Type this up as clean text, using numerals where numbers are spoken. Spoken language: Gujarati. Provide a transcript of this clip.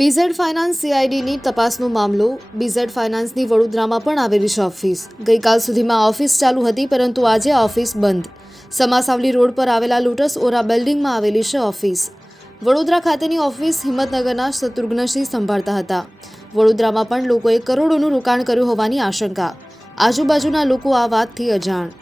બીઝેડ ફાઇનાન્સ સીઆઈડીની તપાસનો મામલો. બીઝેડ ફાઇનાન્સની વડોદરામાં પણ આવેલી છે ઓફિસ. ગઈકાલ સુધીમાં ઓફિસ ચાલુ હતી, પરંતુ આજે ઓફિસ બંધ. સમાસાવલી રોડ પર આવેલા લોટસ ઓરા બિલ્ડિંગમાં આવેલી છે ઓફિસ. વડોદરા ખાતેની ઓફિસ હિંમતનગરના શત્રુઘ્નસિંહ સંભાળતા હતા. વડોદરામાં પણ લોકોએ કરોડોનું રોકાણ કર્યું હોવાની આશંકા. આજુબાજુના લોકો આ વાતથી અજાણ.